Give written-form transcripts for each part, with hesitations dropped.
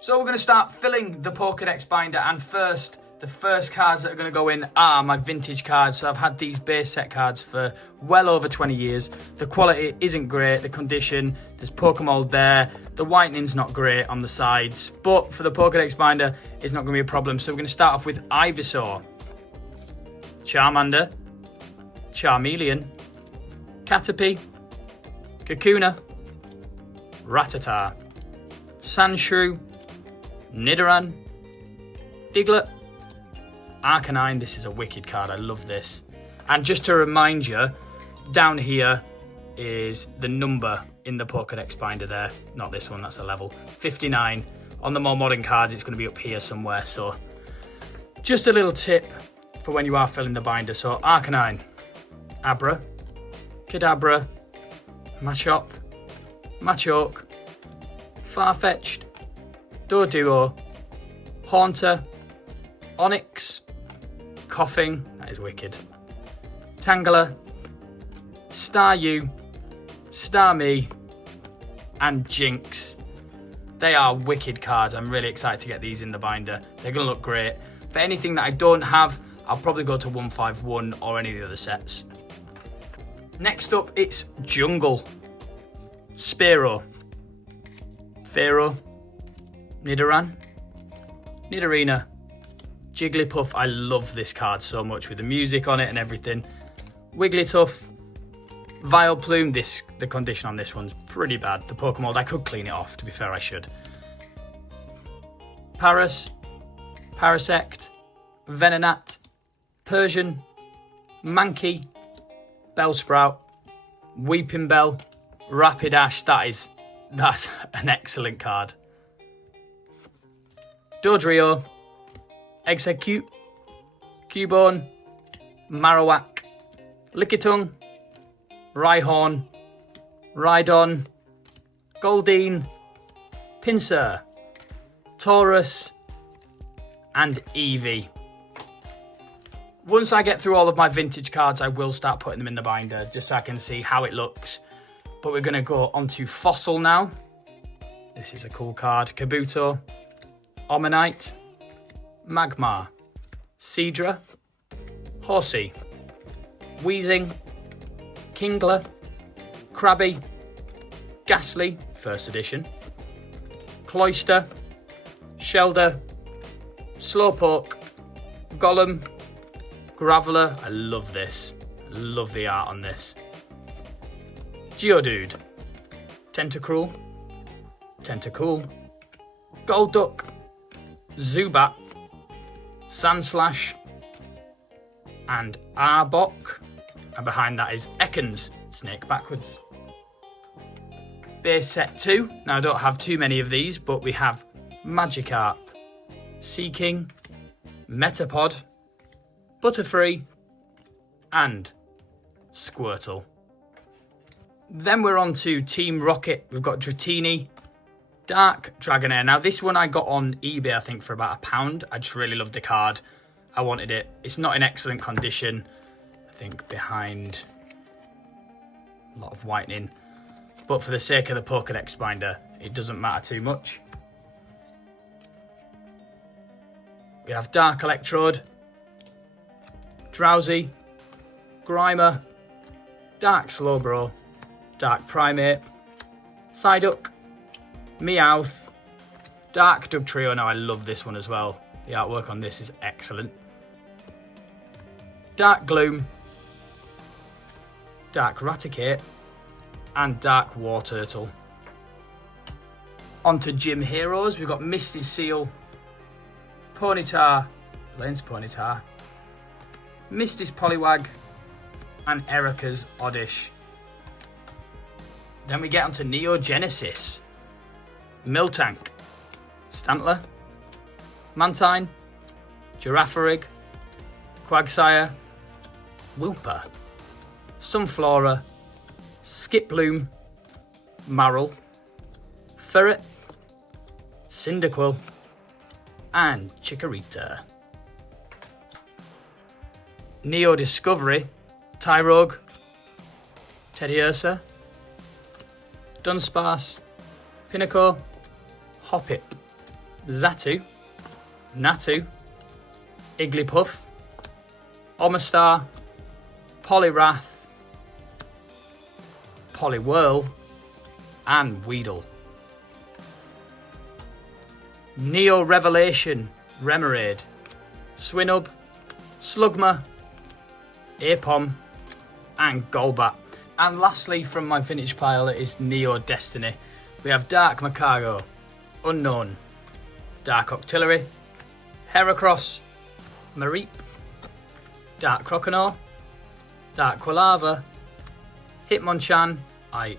So we're going to start filling the Pokedex binder, and the first cards that are going to go in are my vintage cards. So I've had these base set cards for well over 20 years. The quality isn't great, the condition, there's Pokemold there, the whitening's not great on the sides, but for the Pokedex binder, it's not going to be a problem. So we're going to start off with Ivysaur, Charmander, Charmeleon, Caterpie, Kakuna, Rattata, Sandshrew, Nidoran, Diglett, Arcanine. This is a wicked card, I love this. And just to remind you, down here is the number in the Pokedex binder there. Not this one, that's a level 59. On the more modern cards, it's going to be up here somewhere. So just a little tip for when you are filling the binder. So Arcanine, Abra, Kadabra, Machop, Machoke, Farfetch'd, Doduo, Haunter, Onyx, Coughing, that is wicked, Tangela, Staryu, Starmie, and Jinx. They are wicked cards. I'm really excited to get these in the binder. They're going to look great. For anything that I don't have, I'll probably go to 151 or any of the other sets. Next up, it's Jungle, Spearow, Pharaoh, Nidoran, Nidorina, Jigglypuff. I love this card so much with the music on it and everything. Wigglytuff, Vileplume. The condition on this one's pretty bad. The Pokemold, I could clean it off, to be fair, I should. Paras, Parasect, Venonat, Persian, Mankey, Bellsprout, Weepinbell, Rapidash. That's an excellent card. Dodrio, Execute, Cubone, Marowak, Lickitung, Rhyhorn, Rhydon, Goldeen, Pinsir, Taurus, and Eevee. Once I get through all of my vintage cards, I will start putting them in the binder just so I can see how it looks. But we're going to go on to Fossil now. This is a cool card. Kabuto, Omanyte, Magmar, Seadra, Horsey, Weezing, Kingler, Krabby, Ghastly, first edition, Cloyster, Shelder, Slowpoke, Golem, Graveler. I love this. I love the art on this. Geodude, Tentacruel, Tentacool, Golduck, Zubat, Sandslash, and Arbok. And behind that is Ekans, Snake backwards. Base set 2. Now I don't have too many of these, but we have Magikarp, Seaking, Metapod, Butterfree, and Squirtle. Then we're on to Team Rocket. We've got Dratini, Dark Dragonair. Now this one I got on eBay, I think, for about £1. I just really loved the card. I wanted it. It's not in excellent condition. I think behind a lot of whitening. But for the sake of the Pokedex binder, it doesn't matter too much. We have Dark Electrode, Drowsy, Grimer, Dark Slowbro, Dark Primate, Psyduck, Meowth, Dark Dugtrio. Now I love this one as well. The artwork on this is excellent. Dark Gloom, Dark Raticate, and Dark Warturtle. On to Gym Heroes. We've got Misty Seal, Ponyta, Blaine's Ponyta, Misty's Poliwag, and Erica's Oddish. Then we get onto Neogenesis. Miltank, Stantler, Mantine, Girafarig, Quagsire, Wooper, Sunflora, Skiploom, Marill, Ferret, Cyndaquil, and Chikorita. Neo Discovery, Tyrogue, Teddiursa, Dunsparce, Pinnacle, Hoppip, Xatu, Natu, Igglypuff, Omastar, Poliwrath, Poliwhirl, and Weedle. Neo Revelation, Remoraid, Swinub, Slugma, Apom, and Golbat. And lastly from my vintage pile is Neo Destiny. We have Dark Macago, Unknown, Dark Octillery, Heracross, Mareep, Dark Croconaw, Dark Quilava, Hitmonchan. I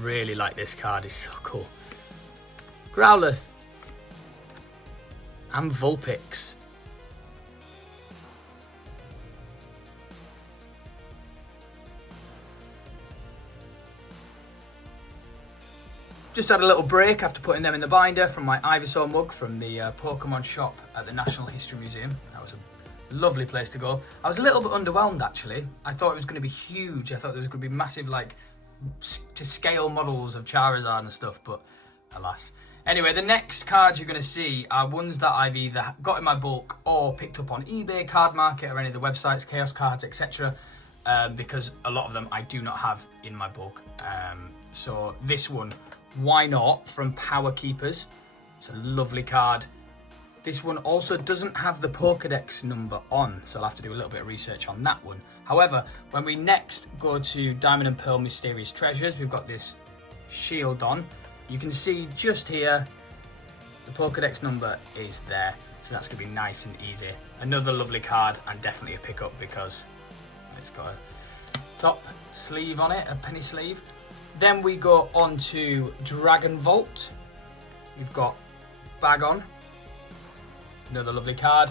really like this card, it's so cool. Growlithe, and Vulpix. Just had a little break after putting them in the binder from my Ivysaur mug from the Pokemon shop at the National History Museum. That was a lovely place to go. I was a little bit underwhelmed actually. I thought it was going to be huge. I thought there was going to be massive like to scale models of Charizard and stuff, but alas. Anyway, the next cards you're going to see are ones that I've either got in my bulk or picked up on eBay, Card Market, or any of the websites, Chaos Cards, etc. Because a lot of them I do not have in my bulk. So this one, Why Not, from Power Keepers. It's a lovely card. This one also doesn't have the Pokedex number on, so I'll have to do a little bit of research on that one. However, when we next go to Diamond and Pearl Mysterious Treasures, we've got this Shieldon. You can see just here, the Pokedex number is there, so that's going to be nice and easy. Another lovely card and definitely a pickup because it's got a top sleeve on it, a penny sleeve. Then we go on to Dragon Vault. We've got Bagon, another lovely card.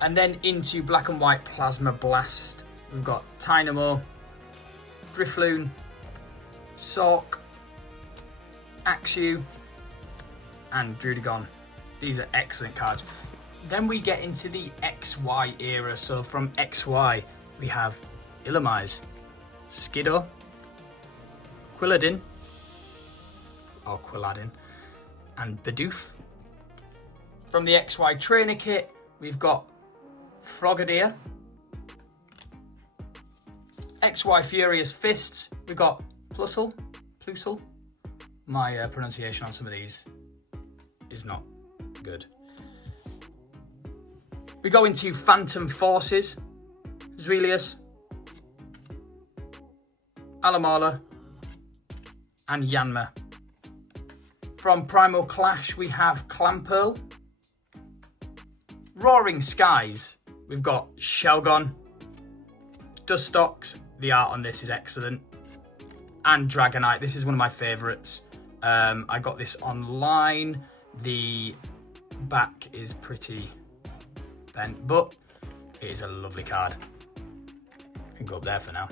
And then into Black and White Plasma Blast. We've got Tynamo, Drifloon, Sork, Axew, and Drudigon. These are excellent cards. Then we get into the XY era. So from XY, we have Illumise, Skiddo, Quilladin, or Quilladin, and Bidoof. From the XY Trainer Kit, we've got Frogadier, XY Furious Fists, we've got Plusle. My pronunciation on some of these is not good. We go into Phantom Forces, Zweilious, Alomola, and Yanma. From Primal Clash, we have Clamperl. Roaring Skies, we've got Shelgon, Dustox, the art on this is excellent, and Dragonite. This is one of my favourites. I got this online. The back is pretty bent, but it is a lovely card. Can go up there for now.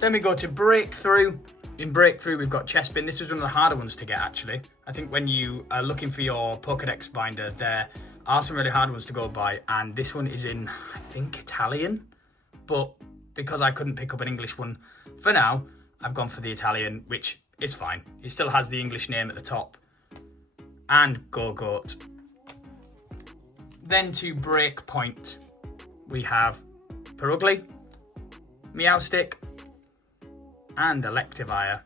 Then we go to Breakthrough. In Breakthrough, we've got Chespin. This was one of the harder ones to get, actually. I think when you are looking for your Pokedex binder, there are some really hard ones to go by, and this one is in, I think, Italian. But because I couldn't pick up an English one for now, I've gone for the Italian, which is fine. It still has the English name at the top. And Go-Goat. Then to Breakpoint, we have Perugly, Meowstic, and Electivire.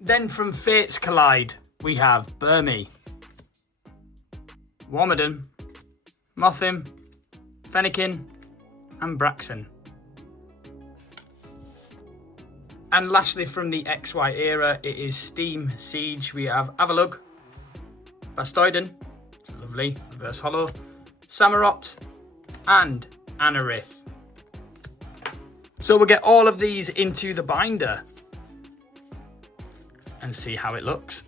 Then from Fates Collide, we have Burmy, Wormadon, Mothim, Fennekin, and Braxton. And lastly from the XY era, it is Steam Siege. We have Avalugg, Bastoiden, it's lovely, reverse holo, Samurott, and Anorith. So we'll get all of these into the binder and see how it looks.